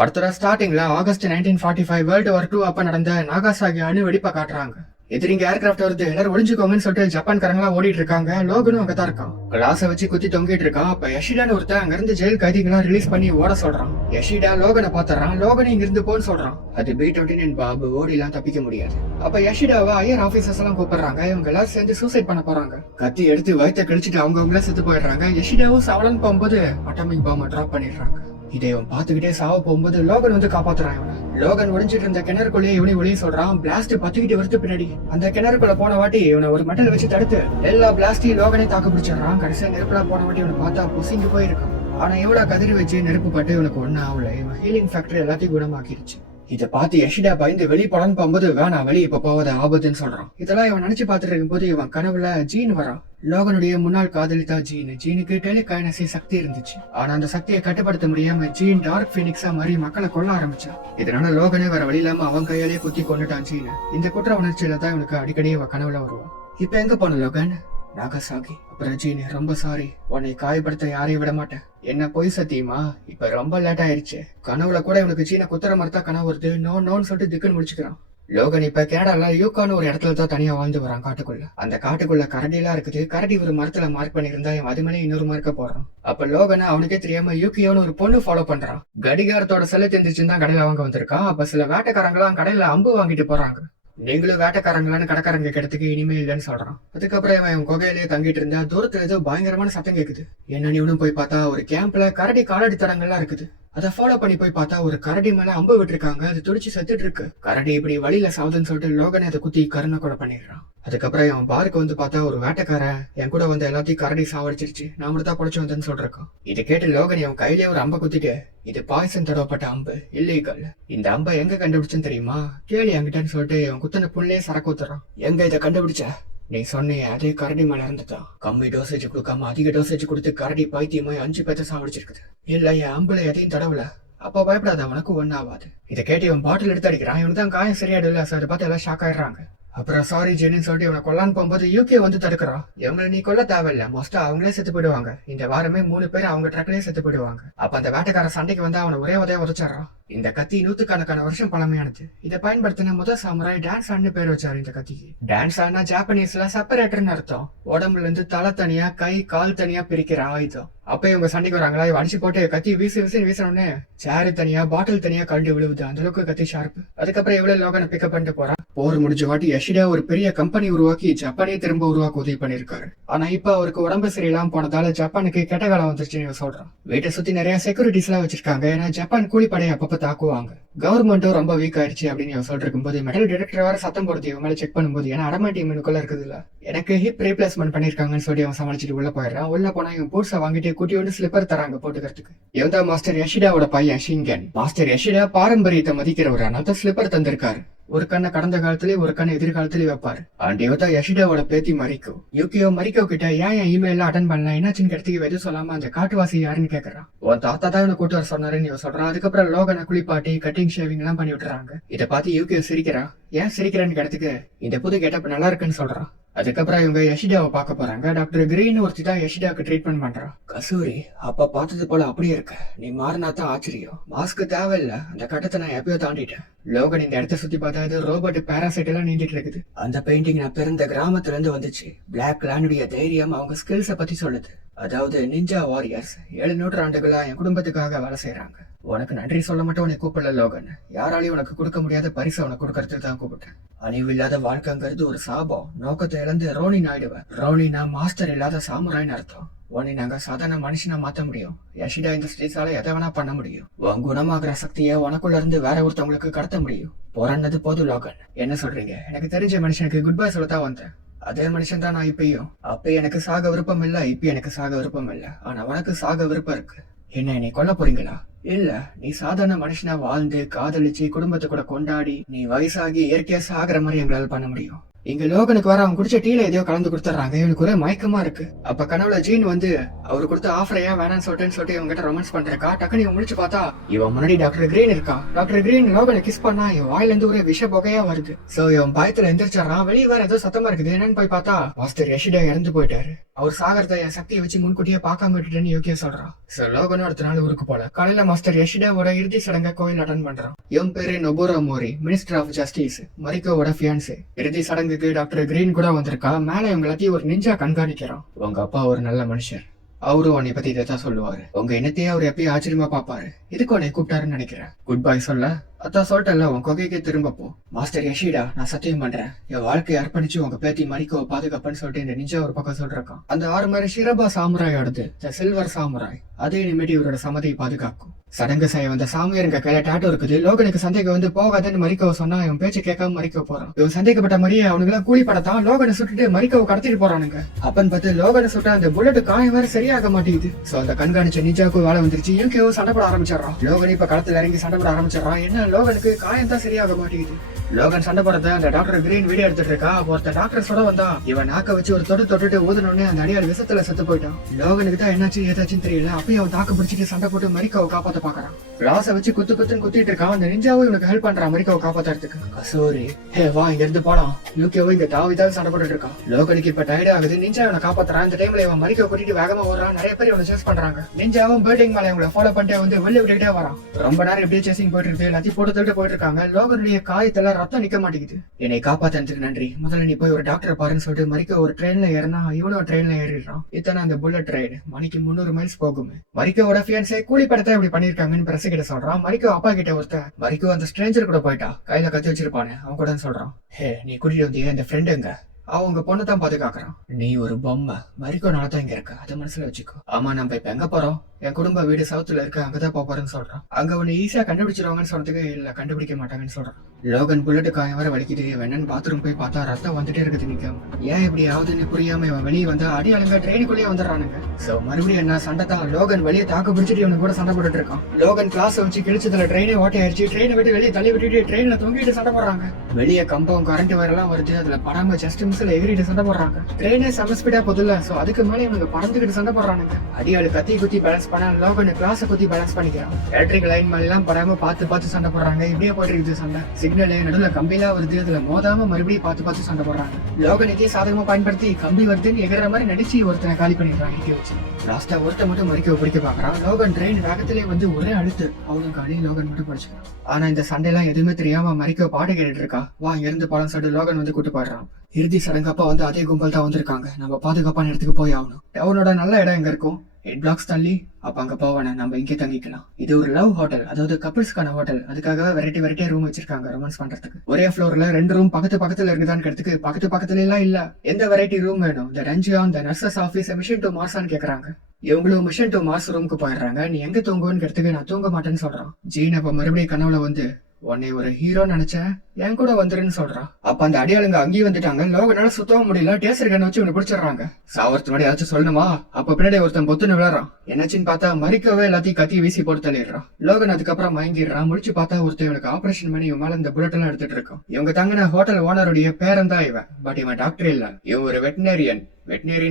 படத்தோட ஸ்டார்டிங்ல August 1945 world war 2 அப்ப நடந்த நாகாசாகி அணு வெடிப்பை காட்டுறாங்க. எதிரிங்க ஏர்கிராஃப்ட் வருது, எல்லாரும் ஒளிஞ்சுக்கோங்கன்னு சொல்லிட்டு ஜப்பான்காரங்களா ஓடிட்டு இருக்காங்க. லோகனும் அங்கதான் இருக்கான். கிளாஸை வச்சு குத்தி தொங்கிட்டு இருக்கான். அப்ப யஷிடான்னு ஒருத்தன் அங்க இருந்து ஜெயில் கைதிகளா ரிலீஸ் பண்ணி ஓட சொல்றான். யஷிடா லோகனை பாத்துறான். லோகனை இங்க இருந்து போன்னு சொல்றான். அது B-29 பாபு ஓடிலாம் தப்பிக்க முடியாது. அப்ப யஷிடாவை ஹையர் ஆபீசர்ஸ் எல்லாம் கூப்பிடுறாங்க. இவங்க எல்லாரும் சேர்ந்து சூசைட் பண்ண போறாங்க. கத்தி எடுத்து வயிற்ற கழிச்சிட்டு அவங்கள செத்து போயிடுறாங்க. யஷிடாவும் சவலன் போகும்போது அட்டாமிக் பாம்பை டிராப் பண்ணிடுறாங்க. இதை இவன் பாத்துக்கிட்டே சாவ போகும்போது லோகன் வந்து காப்பாத்துறான். இவனை லோகன் ஒளிஞ்சிட்டு இருந்த கிணறுக்குள்ளேயே இவனை ஒளிய சொல்றான். பிளாஸ்ட் பத்துக்கிட்டு வருது பின்னாடி. அந்த கிணறுக்குள்ள போன வாட்டி இவனை ஒரு மெட்டல் வச்சு தடுத்து எல்லா பிளாஸ்டையும் லோகனே தாக்கு பிடிச்சிடறான். கடைசியா நெருப்புல போன வாட்டி இவனை பார்த்தா புசிஞ்சு போயிருக்கான். ஆனா இவ்வளவு கதிரி வச்சு நெருப்பு பட்டு இவனுக்கு ஒண்ணு ஆகல. இவன் ஹீலிங் ஃபேக்டரி எல்லாத்தையும் குணமாக்கிருச்சு. இதை பார்த்து யஷிடா பயந்து வெளியே படம் போகும்போது வேணா வெளியே இப்ப போவத ஆபத்துன்னு சொல்றான். இதெல்லாம் இவன் நினைச்சு பார்த்துட்டு இருக்கும் போது இவன் கனவுல ஜீன் வரான். லோகனுடைய முன்னாள் காதலித்தா ஜீனுக்கு டெலிகைனசி சக்தி இருந்துச்சு. ஆனா அந்த சக்தியை கட்டுப்படுத்த முடியாம ஜீன் டார்க் பீனிக்ஸா மாதிரி மக்களை கொல்ல ஆரம்பிச்சான். இதனால லோகனே வேற வழி இல்லாம அவன் கையாலே குத்தி கொண்டுட்டான் ஜீன். இந்த குற்ற உணர்ச்சியில தான் இவனுக்கு அடிக்கடி அவன் கனவுல வருவான். இப்ப எங்க போன லோகன்? நாகசாகி. அப்புறம் ஜீன், ரொம்ப சாரி, உன்னை காயப்படுத்த யாரையும் விட மாட்டேன். என்ன பொய் சத்தியமா? இப்ப ரொம்ப லேட் ஆயிருச்சு. கனவுல கூட இவனுக்கு ஜீனை குத்துற மாதிரி தான் கனவு வருது. நோன்னு சொல்லிட்டு திக்குன்னு முடிச்சுக்கிறான். லோகன் இப்ப கனடால யூக்கான்னு ஒரு இடத்துல தான் தனியா வாழ்ந்து வரான். காட்டுக்குள்ள. அந்த காட்டுக்குள்ள கரடி எல்லாம் இருக்குது. கரடி ஒரு மரத்துல மார்க் பண்ணிருந்தா இவன் அது மேலே இன்னொரு மார்க்க போடுறான். அப்ப லோகனை அவனுக்கே தெரியாம யூக்கியோன்னு ஒரு பொண்ணு ஃபாலோ பண்றான். கடிகாரத்தோட செல்ல தெரிஞ்சிச்சுன்னு தான் கடையில வாங்க வந்திருக்கான். அப்ப சில வேட்டைக்காரங்களாம் கடையில அம்பு வாங்கிட்டு போறாங்க. நீங்களும் வேட்டைக்காரங்களான்னு கடைக்காரங்க கிடத்துக்கு இனிமே இல்லைன்னு சொல்றான். அதுக்கப்புறம் இவன் குகையிலேயே தங்கிட்டு இருந்தா தூரத்துல ஏதோ பயங்கரமான சத்தம் கேக்குது. என்னன்னு இவனும் போய் பார்த்தா ஒரு கேம்ப்ல கரடி காலடி தடங்கள்லாம் இருக்குது. அதை ஃபாலோ பண்ணி போய் பார்த்தா ஒரு கரடி மேல அம்பு விட்டுருக்காங்க. அது துடிச்சு செத்துட்டு இருக்கு. கரடி இப்படி வழியில சாவுதுன்னு சொல்லிட்டு லோகனை அதை குத்தி கருணை கூட பண்ணிடுறான். அதுக்கப்புறம் அவன் பாருக்கு வந்து பார்த்தா ஒரு வேட்டைக்காரன் என் கூட வந்து எல்லாத்தையும் கரடி சாவடிச்சிருச்சு, நான் மட்டும் தான் பொழைச்சு வந்தேன்னு சொல்றான். இதை கேட்டு லோகன் அவன் கையிலேயே ஒரு அம்பை குத்திட்டு, இது பாய்சன் தடவப்பட்ட அம்பு, இல்லீகல். இந்த அம்பை எங்க கண்டுபிடிச்சுன்னு தெரியுமா? கேள்வி என்கிட்டன்னு சொல்லிட்டு அவன் குத்தன புள்ளையே சரக்கு ஊத்துறான். எங்க இதை கண்டுபிடிச்ச? நீ சொன்னிய அதே கரடி மேல இருந்துதான். கம்மி டோசேஜ் கொடுக்காம அதிக டோசேஜ் கொடுத்து கரடி பைத்தியமாய் 5 பேத்த சாவடிச்சிருக்குது. இல்ல என் அம்புல எதையும் தடவல. அப்ப பயப்படாத, உனக்கு ஒன்னும் ஆகாது. இதை கேட்டு இவன் பாட்டில் எடுத்து அடிக்கிறான். இவனுக்கு தான் காயம் சரியாயிடல. சார் பார்த்து எல்லாம் ஷாக் ஆயிடுறாங்க. அப்புறம் சாரி ஜெனின்னு சொல்லிட்டு இவனை கொல்லான்னு போகும்போது யூகே வந்து தடுக்கிறான். இவங்களை நீ கொல்ல தேவையில்ல, மோஸ்டா அவங்களே செத்து போயிடுவாங்க. இந்த வாரமே 3 பேர் அவங்க ட்ரக்லயே செத்து போயிடுவாங்க. அப்ப அந்த வேட்டைக்கார சண்டைக்கு வந்து அவனை ஒரே உதய உதச்சாரான். இந்த கத்தி 100கணக்கான வருஷம் பழமையானது. இதை பயன்படுத்தின முதல் சாமுராய் டான்ஸ் ஆன்னு பேர் வச்சாரு இந்த கத்திக்கு. டான்ஸ் ஆனா ஜாப்பனீஸ்ல செப்பரேட்டர்னு அர்த்தம். உடம்புல இருந்து தலை தனியா கை கால் தனியா பிரிக்கிற ஆயுதம். அப்ப இவங்க சண்டைக்கு வராங்களா, அடிச்சு போட்டு கத்தி வீசினோடனே சேரு தனியா பாட்டில் தனியா கழண்டு விழுவுது. அந்த அளவுக்கு கத்தி ஷார்ப்பு. அதுக்கப்புறம் எவ்வளவு லோகனை பிக்கப் பண்ணிட்டு போறான். போர் முடிஞ்ச வாட்டி யஷிடா ஒரு பெரிய கம்பெனி உருவாக்கி ஜப்பானே திரும்ப உருவாக்க உதவி பண்ணிருக்காரு. ஆனா இப்ப அவருக்கு உடம்பு சரியில்லாம போனதால ஜப்பானுக்கு கெட்ட காலம் வந்துருச்சுன்னு சொல்றான். வீட்டை சுத்தி நிறைய செக்யூரிட்டிஸ் எல்லாம் வச்சிருக்காங்க. ஏன்னா ஜப்பான் கூலிப்படையை அப்பப்ப தாக்குவாங்க. கவர்மெண்ட்டும் ரொம்ப வீக் ஆயிடுச்சு அப்படின்னு சொல்லிட்டு இருக்கும்போது மெட்டல் டிடெக்டர் வேற சத்தம் போடுது இவங்க மேல செக் பண்ணும்போது. ஏன்னா அடமாட்டியம்னுக்குள்ள இருக்குது இல்ல, எனக்கு ஹிப் ரீப்ளேஸ்மெண்ட் பண்ணிருக்காங்கன்னு சொல்லி அவன் சமாளிச்சுட்டு உள்ள போயிடுறான். உள்ள போனா இவன் பூட்ஸை வாங்கிட்டு குட்டி வந்து ஸ்லிப்பர் தராங்க போட்டுக்கிறதுக்கு. இவன் தான் மாஸ்டர் யஷிடாவோட பையன் ஷிங்கன். மாஸ்டர் யஷிடா பாரம்பரியத்தை மதிக்கிறவர், அதனால ஸ்லிப்பர் தந்திருக்காரு. ஒரு கண்ணை கடந்த காலத்திலேயே ஒரு கண்ணை எதிர்காலத்திலேயே வைப்பாரு. அண்ட் இவதான் யஷிடாவோட பேத்தி மரிக்கோ. யூகியோ மரிக்கோ கிட்ட ஏன் இமெயில அட்டன் பண்ணலாம், என்னாச்சுன்னு கேட்டதுக்கு எதுவும் சொல்லாம அந்த காட்டுவாசி யாருன்னு கேக்குறான். உன் தாத்தா தான் இவனை கூட்டு வர சொன்னாருன்னு இவன் சொல்றான். அதுக்கப்புறம் லோகனை குளிப்பாட்டி கட்டிங் ஷேவிங் எல்லாம் பண்ணி விட்டுறாங்க. இதை பார்த்து யூகியோ சிரிக்கிறான். ஏன் சிரிக்கிறேன்னு கேட்டதுக்கு இந்த புது கெட்டப் நல்லா இருக்குன்னு சொல்றான். அதுக்கப்புறம் இவங்க யஷிடாவை பார்க்க போறாங்க. டாக்டர் கிரீன் ஒருத்தி தான் யஷிடாவுக்கு ட்ரீட்மெண்ட் பண்றான். கசூரி, அப்ப பார்த்தது போல அப்படியே இருக்க, நீ மாறினா தான் ஆச்சரியம். மாஸ்க் தேவையில்ல, அந்த கட்டத்தை நான் எப்பயோ தாண்டிட்டேன். லோகன் இந்த இடத்த சுத்தி பார்த்தா இது ரோபோட் பேராசைட் எல்லாம் நீண்டிட்டு இருக்குது. அந்த பெயிண்டிங் நான் பிறந்த கிராமத்துல இருந்து வந்துச்சு. பிளாக் லேண்டுடைய தைரியம் அவங்க ஸ்கில்ஸை பத்தி சொல்லுது. அதாவது நிஞ்சா வாரியர்ஸ் 7 நூற்றாண்டுகளா என் குடும்பத்துக்காக வேலை செய்யறாங்க. உனக்கு நன்றி சொல்ல மட்டும் உனக்கு கூப்பிடல லோகன். யாராலையும் உனக்கு கொடுக்க முடியாத பரிசை உனக்கு கொடுக்கறதுக்கு தான் கூப்பிட்டேன். அழிவு இல்லாத வாழ்க்கைங்கிறது ஒரு சாபம். நோக்கத்தை இழந்து ரோனின் ஆயிடுவேன். ரோனினா மாஸ்டர் இல்லாத சாமுராய்னு அர்த்தம். உன்னை நாங்க சாதாரண மனுஷனா மாத்த முடியும். யஷிடா இந்த ஸ்டேஜால எதை வேணா பண்ண முடியும். உன் குணமாகிற சக்தியை உனக்குள்ள இருந்து வேற ஒருத்தவங்களுக்கு கடத்த முடியும். போராடினது போதும் லோகன். என்ன சொல்றீங்க? எனக்கு தெரிஞ்ச மனுஷனுக்கு குட் பை சொல்லத்தான் வந்தேன். அதே மனுஷன் தான் நான் இப்பயும். அப்ப எனக்கு சாக விருப்பம் இல்ல, இப்ப எனக்கு சாக விருப்பம் இல்ல. ஆனா உனக்கு சாக விருப்பம் இருக்கு. என்ன நீ கொல்ல போறீங்களா? இல்ல, நீ சாதாரண மனுஷனா வாழ்ந்து காதலிச்சு குடும்பத்தை கூட கொண்டாடி நீ வயசாகி இயற்கையா சாகிற மாதிரி எங்களால பண்ண முடியும். இங்க லோகனுக்கு வர அவன் குடிச்ச டீல எதையோ கலந்து கொடுத்துறாங்க. இவனுக்கு ஒரே மயக்கமா இருக்கு. அப்ப கனவுல ஜீன் வந்து அவரு கொடுத்த ஆஃபர் ஏன் வேணாம்னு சொல்லிட்டு இவங்க கிட்ட ரொமான்ஸ் பண்றக்கா. டக்குனு இவன் முடிச்சு பார்த்தா இவன் முன்னாடி டாக்டர் கிரீன் இருக்கா. டாக்டர் கிரீன் லோகனை கிஸ் பண்ணா இவன் வாயில இருந்து ஒரு விஷ புகையா வருது. சோ இவன் பயத்துல எந்திரிச்சாரான். வெளியே வேற ஏதோ சத்தமா இருக்குது. என்னன்னு போய் பார்த்தா மாஸ்டர் யஷிடா இறந்து போயிட்டாரு. அவர் சாகரத என் சக்தியை வச்சு முன்கூட்டியே பார்க்காம விட்டுட்டேன்னு யோக்கிய சொல்றான். சோ லோகனும் அடுத்த நாள் ஊருக்கு போல. காலையில மாஸ்டர் யஷிடாவோட இறுதி சடங்கை கோயில் அட்டன் பண்றான். இவன் பேரு நொபுரா மோரி, மினிஸ்டர் ஆஃப் ஜஸ்டிஸ், மரிக்கோவோட ஃபியான்சே. இறுதி சடங்குக்கு டாக்டர் கிரீன் கூட வந்திருக்கா. மேல இவங்க எல்லாத்தையும் ஒரு நிஞ்சா கண்காணிக்கிறான். உங்க அப்பா ஒரு நல்ல மனுஷர், அவரும் உன்னை பத்தி இதைத்தான் சொல்லுவாரு. உங்க எண்ணத்தையே அவர் எப்பயும் ஆச்சரியமா பாப்பாரு. இதுக்கு உன்னை கூப்பிட்டாருன்னு நினைக்கிறேன். குட் பை சொல்ல அதான் சொல்லிட்டல உன் கொகைக்கு திரும்ப போ. மாஸ்டர் யஷிடா நான் சத்தியம் பண்றேன், என் வாழ்க்கையை அர்ப்பணிச்சு உங்க பேத்தி மரிக்கோ பாதுகாப்புன்னு சொல்லிட்டு இந்த நிஞ்சா ஒரு பக்கம் சொல்றான். அந்த 6 மாதிரி ஷிரபா சாமுராயோடது சில்வர் சாமுராய் அதே நிமிடி இவரோட சமதியை பாதுகாக்கும். சடங்கு செய்ய வந்த சாமியாருங்க கையில டாட்டோ இருக்குது. லோகனுக்கு சந்தேகம் வந்து போகாதன்னு மரிக்கோ சொன்னா இவன் பேச்சு கேட்காம மரிக்க போறான். இவன் சந்தேகப்பட்ட மாதிரியே அவனுக்கு எல்லாம் கூலி படத்தான் லோகனை சுட்டுட்டு மரிக்கோவை கடத்திட்டு போறானுங்க. அப்பன்னு பார்த்து லோகனை சுட்ட அந்த புல்லட் காயம் வேற சரியாக மாட்டேங்குது. சோ அந்த கண்காணிச்ச நிஞ்சாவுக்கு வேலை வந்துருச்சு. யூகேவும் சண்டை போட ஆரம்பிச்சிடறான். லோகன் இப்ப களத்துல இறங்கி சண்டை போட ஆரம்பிச்சிடறான். என்ன லோகனுக்கு காயம் தான் சரியாக மாட்டேங்குது. லோகன் சண்டை போறத அந்த டாக்டர் கிரீன் வீடியோ எடுத்துட்டு இருக்கா. ஒருத்த டாக்டர் சொல்ல வந்தா இவன் நாக்க வச்சு ஒரு தொட்டுட்டு ஊதுனோடனே அந்த அடியாள் விஷத்துல செத்து போயிட்டான். லோகனுக்கு தான் என்னாச்சு ஏதாச்சும் தெரியல. அப்பயும் அவன் தாக்கு பிடிச்சிட்டு சண்டை போட்டு மரிக்காவை காப்பாத்த பாக்குறான். கிளாஸ வச்சு குத்துன்னு குத்திட்டு இருக்கான். அந்த நிஞ்சாவும் இவனுக்கு ஹெல்ப் பண்றான் மரிக்காவை காப்பாத்துறதுக்கு. கசோரி ஹே வா இங்க இருந்து போலாம். யூகேவும் இங்க தாவிதான் சண்டை போட்டுட்டு இருக்கான். லோகனுக்கு இப்ப டயர்ட் ஆகுது. நிஞ்சா இவனை காப்பாத்துறான். இந்த டைம்ல இவன் மரிக்காவை கூட்டிட்டு வேகமா ஓடுறான். நிறைய பேர் இவனை சேஸ் பண்றாங்க. நிஞ்சாவும் பில்டிங் மேல இவங்களை ஃபாலோ பண்ணிட்டே வந்து வெளில விட்டுக்கிட்டே வரான். ரொம்ப நேரம் எப்படியே சேசிங் போயிட்டு இருக்கு. எல்லாத்தையும் போட்டு போயிட்டு இருக்காங்க. லோகனுடைய காயத்துல ரத்தம் நிக்க மாட்டேங்குது. என்னை காப்பாத்ததுக்கு நன்றி. முதல்ல நீ போய் ஒரு டாக்டர் பாருன்னு சொல்லிட்டு மரிக்க ஒரு ட்ரெயின்ல ஏறினா இவனும் ட்ரெயின்ல ஏறிடுறான். இத்தனை அந்த புல்லட் ட்ரெயின் மணிக்கு 300 மைல்ஸ் போகும். மரிக்கோட ஃபியான்சே கூலி படத்தை இப்படி பண்ணிருக்காங்கன்னு பிரஸ் கிட்ட சொல்றான். மரிக்கோ அப்பா கிட்ட ஒருத்தன் மரிக்கோ அந்த ஸ்ட்ரேஞ்சர் கூட போயிட்டா. கையில கத்தி வச்சிருப்பானே அவன் கூட சொல்றான். ஹே நீ கூட்டிட்டு வந்தியே அந்த ஃப்ரெண்டுங்க அவங்க பொண்ணு தான் பாதுகாக்கிறான். நீ ஒரு பொம்மை மரிக்கோ நாளதான் இங்க இருக்க அதை மனசுல வச்சுக்கோ. ஆமா நம்ம இப்ப எங்க போறோம்? என் குடும்ப வீடு சவுத்துல இருக்கு அங்கதான் போறேன்னு சொல்றான். அங்க ஒண்ணு ஈஸியா கண்டுபிடிச்சிருவாங்கன்னு சொல்றதுக்கு இல்ல கண்டுபிடிக்க மாட்டாங்கன்னு சொல்றான். லோகன் புல்லட் காயம் வர வலிக்குது. வேணன்னு பாத்ரூம் போய் பார்த்தா ரத்தம் வந்துட்டே இருக்குது. நிக்கும் ஏன் இப்படி ஆகுதுன்னு புரியாம இவன் வெளியே வந்து அடியாளுங்க ட்ரெயினுக்குள்ளேயே வந்துடுறானுங்க. சோ மறுபடியும் என்ன சண்டை தான். லோகன் வெளியே தாக்கு பிடிச்சிட்டு இவனு கூட சண்டை போட்டுட்டு இருக்கான். லோகன் கிளாஸ் வச்சு கிழிச்சதுல ட்ரெயினே ஓட்டை ஆயிடுச்சு. ட்ரெயினை விட்டு வெளியே தள்ளி விட்டுட்டு ட்ரெயின்ல தொங்கிட்டு சண்டை போடுறாங்க. வெளியே கம்பம் கரண்ட் வயரெல்லாம் வருது. அதுல படாம ஜஸ்ட் மிஸ்ல எகிரிட்டு சண்டை போடுறாங்க. ட்ரெயினே செம ஸ்பீடா போதில்ல. சோ அதுக்கு மேல இவங்க பறந்துகிட்டு சண்டை போடுறானுங்க. அடியாளு கத்தி குத்தி பேலன்ஸ் பண்ண லோகன் கிளாஸ குத்தி பேலன்ஸ் பண்ணிக்கிறான். எலக்ட்ரிக் லைன் மேல எல்லாம் படாம பார்த்து சண்டை போடுறாங்க. இப்படியே போயிட்டு இருக்குது சண்டை. சிக்னல் நடுவில் கம்பிலாம் வருது. அதுல மோதாம மறுபடியும் பார்த்து சண்டை போடுறாங்க. லோகனுக்கே சாதகமா பயன்படுத்தி கம்பி வருதுன்னு எகிற மாதிரி நடிச்சு ஒருத்தனை காலி பண்ணிடுறான். இங்கே வச்சு லாஸ்டா ஒருத்த மட்டும் மரிக்க பிடிக்க பாக்குறான். லோகன் ட்ரெயின் வேகத்திலே வந்து ஒரே அழுத்து அவனுக்கு அடி. லோகன் மட்டும் படிச்சுக்கிறான். ஆனா இந்த சண்டை எல்லாம் எதுவுமே தெரியாம மரிக்க பாட்டு கேட்டுட்டு இருக்கா. வா இருந்து பழம் சொல்லிட்டு லோகன் வந்து கூட்டு பாடுறான். இறுதி சடங்கப்பா வந்து அதே கும்பல் தான் வந்திருக்காங்க. நம்ம பாதுகாப்பான இடத்துக்கு போய் ஆகணும். டவுனோட நல்ல இடம் எங்க இருக்கும்? 8 blocks தள்ளி. அப்ப அங்க போவானே நம்ம இங்கே தங்கிக்கலாம். இது ஒரு லவ் ஹோட்டல், அதாவது கப்பிள்ஸ்க்கான ஹோட்டல். அதுக்காக வெரைட்டியா ரூம் வச்சிருக்காங்க ரொமான்ஸ் பண்றதுக்கு. ஒரே ஃப்ளோர்ல 2 ரூம் பக்கத்துல இருக்குதான்னு கேட்டதுக்கு பக்கத்துல எல்லாம் இல்ல. எந்த வெரைட்டி ரூம் வேணும்? இந்த ரஞ்சியான் இந்த நர்சஸ் ஆபீஸ் மிஷன் டு மார்ஸான்னு கேக்குறாங்க. இவங்களும் மிஷன் டு மார்ஸ் ரூமுக்கு போயிடுறாங்க. நீ எங்க தூங்குவேன்னு கேட்டதுக்கு நான் தூங்க மாட்டேன்னு சொல்றான். ஜீன் அப்ப மறுபடியும் கனவுல வந்து உன்னை ஒரு ஹீரோ நினைச்சேன் என் கூட வந்துருன்னு சொல்றான். அப்ப அந்த அடியாளுங்க அங்கேயும் வந்துட்டாங்க. லோகனால சுத்தவும் முடியல. டேசர் கண்ணை வச்சு இவனை பிடிச்சிடுறாங்க. சாவரத்து முன்னாடி ஏதாச்சும் சொல்லணுமா? அப்ப பின்னாடி ஒருத்தன் பொத்துன்னு விளையாடுறான். என்னாச்சுன்னு பார்த்தா மரிக்கவே எல்லாத்தையும் கத்தி வீசி போட்டு தள்ளிடுறான். லோகன் அதுக்கப்புறம் மயங்கிடுறான். முடிச்சு பார்த்தா ஒருத்தன் இவனுக்கு ஆபரேஷன் பண்ணி இவன் மேல இந்த புல்லட் எல்லாம் எடுத்துட்டு இருக்கான். இவங்க தங்கின ஹோட்டல் ஓனருடைய பேரன் தான் இவன். பட் இவன் டாக்டர் இல்ல. இவன் ஒரு வெட்டினரியன்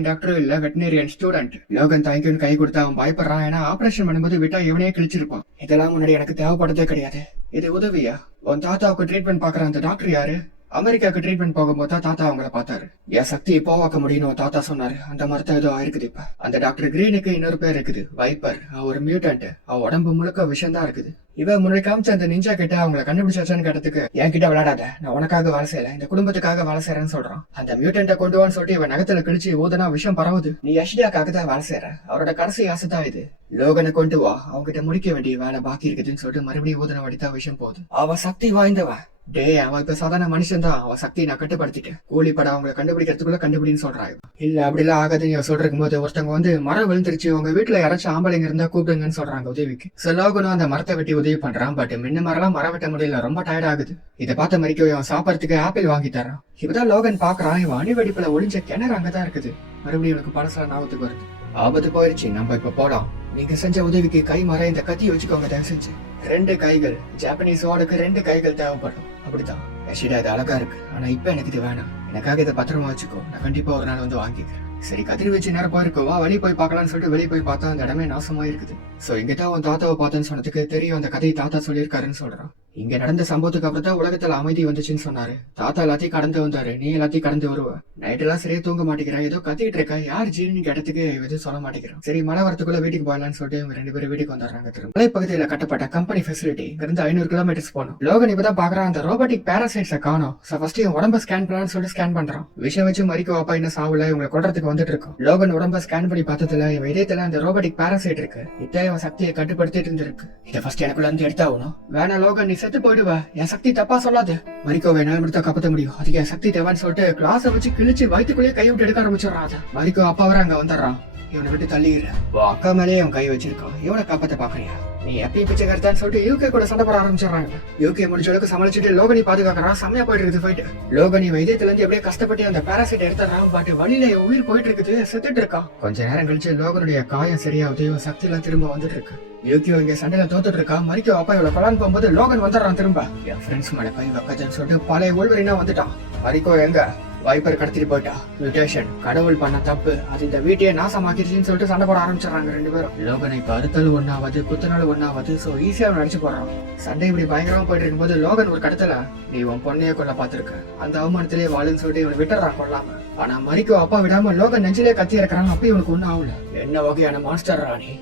டாக்டரும் இல்ல, வெட்டினரியன் ஸ்டூடெண்ட். லோகன் தேங்க்யூன்னு கை கொடுத்தா அவன் பயப்படுறான். ஏன்னா ஆபரேஷன் பண்ணும்போது விட்டா இவனே கிழிச்சிருப்பான். இதெல்லாம் முன்னாடி எனக்கு தேவைப்பட்டதே கிடையாது. இது உதவியா? உன் தாத்தாவுக்கு ட்ரீட்மெண்ட் பாக்குற அந்த டாக்டர் யாரு? அமெரிக்காவுக்கு ட்ரீட்மெண்ட் போகும்போது தான் தாத்தா அவங்கள பார்த்தாரு. என் சக்தியை போவாக்க முடியும்னு தாத்தா சொன்னாரு. அந்த மரத்தை ஏதோ ஆயிருக்குது. இப்ப அந்த டாக்டர் கிரீனுக்கு இன்னொரு பேர் இருக்குது, வைப்பர். ஒரு மியூட்டன்ட். அவ உடம்பு முழுக்க விஷம் தான் இருக்குது. இவன் முன்னாடி காமிச்ச அந்த நிஞ்சா கிட்ட அவங்களை கண்டுபிடிச்சாச்சான்னு கேட்டதுக்கு என் கிட்ட விளையாடாத, நான் உனக்காக வேலை செய்யல, இந்த குடும்பத்துக்காக வேலை செய்யறேன்னு சொல்றான். அந்த மியூட்டன்ட்டை கொண்டு வான்னு சொல்லிட்டு இவன் நகத்துல கிழிச்சு ஊதுனா விஷம் பரவுது. நீ யஷிடாக்காக தான் வேலை செய்யற, அவரோட கடைசி ஆசை தான் இது. லோகனை கொண்டு வா, அவங்கிட்ட முடிக்க வேண்டிய வேலை பாக்கி இருக்குதுன்னு சொல்லிட்டு மறுபடியும் ஊதன வடித்தா விஷம் போகுது. அவ சக்தி வாய்ந்தவன். டே, அவன் இப்ப சாதாரண மனுஷன் தான். அவன் சக்தியை நான் கட்டுப்படுத்திட்டேன். கூலிப்பட அவங்களை கண்டுபிடிக்கிறதுக்குள்ள கண்டுபிடின்னு சொல்றாங்க. இல்ல அப்படி எல்லாம் ஆகாதுன்னு சொல்றதுக்கு போது ஒருத்தவங்க வந்து மரம் விழுந்துருச்சு, உங்க வீட்டுல யாராச்சும் ஆம்பளைங்க இருந்தா கூப்பிடுங்கன்னு சொல்றாங்க உதவிக்கு. லோகனும் அந்த மரத்தை வெட்டி உதவி பண்றான். பட் முன்ன மரம் வெட்ட முடியல, ரொம்ப டயர்ட் ஆகுது. இதை பார்த்த மரிக்கோ இவன் சாப்பிடறதுக்கு ஆப்பிள் வாங்கி தரான். இப்பதான் லோகன் பாக்குறான், இவன் அணிவெடிப்புல ஒளிஞ்ச கிணறு அங்கதான் இருக்குது. மறுபடியும் எனக்கு பழசெல்லாம் ஞாபகத்துக்கு வருது. ஆபத்து போயிருச்சு, நம்ம இப்ப போலாம். நீங்க செஞ்ச உதவிக்கு கை மர இந்த கத்தி வச்சுக்கோங்க தயவு செஞ்சு. 2 கைகள். ஜாப்பனீஸ் வார்டுக்கு 2 கைகள் தேவைப்படும். அப்படித்தான் யஷிடா, இது அழகா இருக்கு, ஆனா இப்ப எனக்கு இது வேணாம். எனக்காக இதை பத்திரமா வச்சுக்கோ, நான் கண்டிப்பா ஒரு நாள் வந்து வாங்கிக்கிறேன். சரி கதிர் வச்சு நேரம் போயிருக்கோம், வா வெளியே போய் பார்க்கலாம்னு சொல்லிட்டு வெளியே போய் பார்த்தா அந்த இடமே நாசமா இருக்குது. சோ இங்கதான் உன் தாத்தாவை பார்த்தேன்னு சொன்னதுக்கு தெரியும் அந்த கதையை தாத்தா சொல்லியிருக்காருன்னு சொல்றான். இங்க நடந்த சம்பவத்துக்கு அப்புறம் தான் உலகத்துல அமைதி வந்துச்சுன்னு சொன்னாரு. தாத்தா எல்லாத்தையும் கடந்து வந்தாரு, நீ எல்லாத்தையும் கடந்து வருவ. நைட் எல்லாம் சரியா தூங்க மாட்டேங்கிறான், ஏதோ கத்திட்டு இருக்கா, யார் ஜீனி இடத்துக்கு எதுவும் சொல்ல மாட்டேங்கிறான். சரி மழை வரத்துக்குள்ள வீட்டுக்கு போயிடலான்னு சொல்லிட்டு இவங்க 2 பேரும் வீட்டுக்கு வந்துடுறாங்க. திரும்ப மலைப்பகுதியில கட்டப்பட்ட கம்பெனி ஃபெசிலிட்டி இருந்து 500 கிலோமீட்டர்ஸ் போகணும். லோகன் இப்பதான் பாக்குறான் அந்த ரோபோட்டிக் பேராசைட்ஸை காணோம். சோ ஃபர்ஸ்ட் இவன் உடம்ப ஸ்கேன் பண்ணலாம்னு சொல்லிட்டு ஸ்கேன் பண்றான். விஷயம் வச்சு மறிக்கோ அப்பா இன்னும் சாவுல இவங்க கொள்றதுக்கு வந்துட்டு இருக்கும். லோகன் உடம்ப ஸ்கேன் பண்ணி பார்த்ததுல இவன் இதயத்துல அந்த ரோபோட்டிக் பேராசைட் இருக்கு. இதான் இவன் சக்தியை கட்டுப்படுத்திட்டு இருந்திருக்கு. இதை ஃபர்ஸ்ட் எனக்குள்ள இருந்து எடுத்தாகணும். வேணா லோகன், நீ செத்து போயிடுவ, என் சக்தி தப்பா சொல்லாது. மரிக்கோவை என்னால மட்டும் காப்பாற்ற முடியும், அதுக்கு என் சக்தி தேவைன்னு சொல்லிட்டு கிளாஸை வச்சு கிழிச்சு வயிற்றுக்குள்ளேயே கை விட்டு எடுக்க ஆரம்பிச்சிடறான். மரிக்கோ அப்பா வர அங்க வந்துடுறான். இவனை விட்டு தள்ளிடுற, அக்கா மேலேயே அவன் கை வச்சிருக்கான், இவனை காப்பாத்த பாக்குறியா, நீ எப்பயும் பிச்சை கருத்தான்னு சொல்லிட்டு யூகே கூட சண்டை போட ஆரம்பிச்சிடறாங்க. யூகே முடிஞ்ச அளவுக்கு சமாளிச்சுட்டு லோகனி பாதுகாக்கிறான். செம்மையா போயிட்டு இருக்குது ஃபைட். லோகனி வைத்தியத்துல இருந்து எப்படியே கஷ்டப்பட்டு அந்த பேராசைட் எடுத்துறான். பட் வழியில உயிர் போயிட்டு இருக்குது, செத்துட்டு இருக்கான். கொஞ்ச நேரம் கழிச்சு லோகனுடைய காயம் சரியாவது, சக்தி எல்லாம் திரும்ப வந்துட்டு இருக்கு. யூகியோ இங்க சண்டையில தோத்துட்டு இருக்கா. மரிக்கோ அப்பா இவ்வளவு பலான் போகும்போது லோகன் வந்துடுறான். திரும்ப என் ஃப்ரெண்ட்ஸ் மேல கை வைக்காதுன்னு சொல்லிட்டு பழைய ஒல்வரினா வந்துட்டான். மரிக்கோ எங்க வைப்பர் கடத்திட்டு போயிட்டா, மியூட்டேஷன், கடவுள் பண்ண தப்பு, அது இந்த வீட்டையே நாசமாக்கிடுச்சுன்னு சொல்லிட்டு சண்டை போட ஆரம்பிச்சிடறாங்க 2 பேரும். லோகனை இப்ப அறுத்தல் ஒண்ணாவது குத்துனாலும் ஒண்ணாவது, சோ ஈஸியா நடிச்சு போடுறான். சண்டை இப்படி பயங்கரமா போயிட்டு இருக்கும்போது லோகன் ஒரு கடத்தல, நீ உன் பொண்ணைய கொல்ல பாத்துருக்க, அந்த அவமானத்திலேயே வாழுன்னு சொல்லிட்டு இவனை விட்டுறான் கொல்லாம. ஆனா மரிக்கோ அப்பா விடாம லோகன் நெஞ்சிலே கத்தி இறக்குறான். அப்ப இவனுக்கு ஒண்ணும் ஆகல. என்ன வகையான மாஸ்டர் ராணி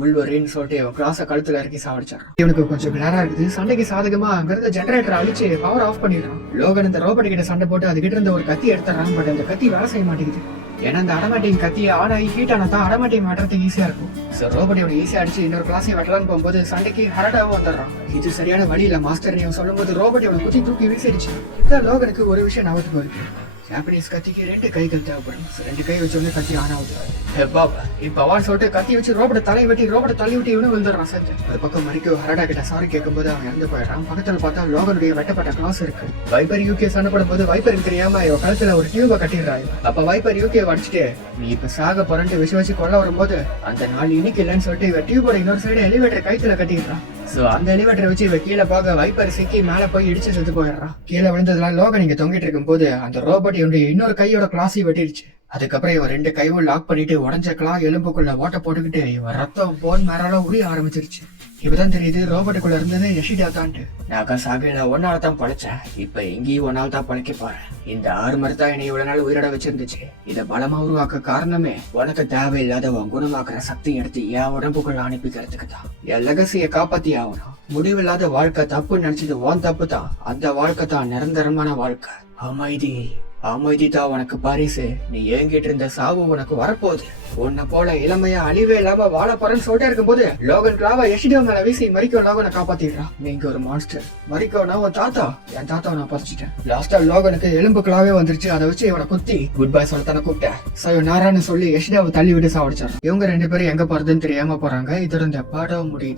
உள்வரின்னு சொல்லிட்டு இவன் கிளாஸ கழுத்துல இறக்கி சாவடிச்சான். இவனுக்கு கொஞ்சம் கிளாரா இருக்குது. சண்டைக்கு சாதகமா அங்க இருந்த ஜெனரேட்டர் அழிச்சு பவர் ஆஃப் பண்ணிடுறான். லோகன் இந்த ரோபோட் கிட்ட சண்டை போட்டு அதுகிட்ட இருந்த ஒரு கத்தி எடுத்துறான். பட் அந்த கத்தி வேலை செய்ய மாட்டேங்குது. ஏன்னா அந்த அடமாட்டிங் கத்தி ஆன் ஆகி ஹீட் ஆனா தான் அடமாட்டிங் வெட்டுறதுக்கு ஈஸியா இருக்கும். சோ ரோபோட் இவனை ஈஸியா அடிச்சு இன்னொரு கிளாஸை வெட்டலான்னு போகும்போது சண்டைக்கு ஹரடாவும் வந்துடுறான். இது சரியான வழி இல்ல மாஸ்டர், நீ சொல்லும் போது ரோபோட் இவனை குத்தி தூக்கி வீசிடுச்சு. இதான் லோகனுக்கு ஒரு விஷயம் ஞாபகத்துக்கு வருது. ஜாப்பனீஸ் கத்திக்கு 2 கைகள் தேவைப்படும். 2 கை வச்சோடனே கத்தி ஆன் ஆகுது. இப்ப அவன் சொல்லிட்டு கத்தி வச்சு ரோபோட தலை வெட்டி ரோபோட தள்ளி விட்டு இவனும் விழுந்துடுறான் சேர்த்து. ஒரு பக்கம் மரிக்கோ ஹரடா கிட்ட சாரி கேட்கும்போது அவன் இறந்து போயிடுறான். பக்கத்துல பார்த்தா லோகனுடைய வெட்டப்பட்ட கிளாஸ் இருக்கு. வைப்பர் யூகே சண்டை போடும்போது வைப்பருக்கு தெரியாம இவன் கழுத்துல ஒரு டியூப கட்டிடுறான். அப்ப வைப்பர் யூகே அடிச்சுட்டு நீ இப்ப சாக போறன்ட்டு விஷயம் கொள்ள வரும்போது அந்த நாள் இன்னைக்கு இல்லைன்னு சொல்லிட்டு இவன் டியூபோட இன்னொரு சைடு எலிவேட்டர் கைத்துல கட்டிடுறான். சோ அந்த எலிவேட்டரை வச்சு இவ கீழே போக வைப்பர் சிக்கி மேல போய் இடிச்சு செத்து போயிடுறான். கீழே விழுந்ததுலாம் லோகன் இங்க தொங்கிட்டு இருக்கும் போது அந்த ரோபோட் இவனுடைய இன்னொரு கையோட கிளாஸை வெட்டிடுச்சு. அதுக்கப்புறம் இவன் 2 கையும் லாக் பண்ணிட்டு உடஞ்ச கிளா எலும்புக்குள்ள ஓட்ட போட்டுக்கிட்டு இவன் ரத்தம் போன் மேல உரிய ஆரம்பிச்சிருச்சு. இப்பதான் தெரியுது ரோபோட்டுக்குள்ள இருந்தது யஷிடா தான்ட்டு. நாக்கா சாகையில ஒன்னால தான் பழைச்சேன், இப்ப எங்கேயும் ஒன்னால தான் பழைக்க போறேன். இந்த ஆர்மர் தான் என்னை இவ்வளவு நாள் உயிரோட வச்சிருந்துச்சு. இத பலமா உருவாக்க காரணமே உனக்கு தேவையில்லாத உன் குணமாக்குற சக்தி எடுத்து என் உடம்புக்குள்ள அனுப்பிக்கிறதுக்கு தான். என் லெகசிய காப்பாத்தி ஆகணும். முடிவில்லாத வாழ்க்கை தப்பு நினைச்சது உன் தப்பு தான். அந்த வாழ்க்கை தான் நிரந்தரமான வாழ்க்கை. அமைதி அமைதி தான் உனக்கு பரிசு. நீ ஏங்கிட்டு இருந்த சாவு உனக்கு வரப்போகுது. உன்னை போல இளமையா அழிவே இல்லாம வாழ போறேன்னு சொல்லிட்டே இருக்கும்போது லோகன் கிளாவா யஷிடோ மேல வீசி மரிக்கோ லோகனை காப்பாத்திடுறான். நீங்க ஒரு மான்ஸ்டர் மரிக்கோனா உன் தாத்தா, என் தாத்தாவை நான் பறிச்சிட்டேன். லாஸ்டா லோகனுக்கு எலும்பு கிளாவே வந்துருச்சு. அதை வச்சு இவனை குத்தி குட் பை சொல்ல தானே கூப்பிட்டேன். சயோ நாரான்னு சொல்லி யஷிடாவை தள்ளி விட்டு சாவடிச்சான். இவங்க 2 பேரும் எங்க போறதுன்னு தெரியாம போறாங்க. இதோட இந்த பாடம் முடியுது.